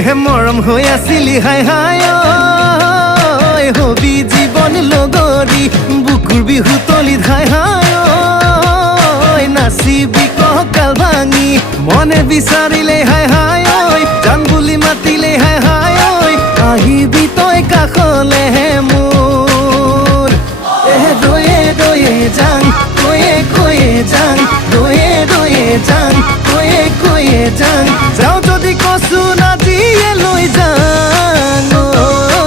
মৰম হৈ আছিলি হাই হাই ঐ হবি জীৱন লগৰী বুকুৰ বিহু তলিত হাই হাই ঐ নাচিবি কঁকাল ভাঙি মনে বিচাৰিলে হাই হাই ঐ জান বুলি মাতিলে হাই হাই ঐ আহিবি তই কাষলেহে মোৰ ৰয়ে ৰয়ে যাং কৈয়ে কৈয়ে যাং ৰয়ে ৰয়ে যাং কৈয়ে কৈয়ে যাং যাওঁ যদি কচু নাজিয়ে লৈ যাং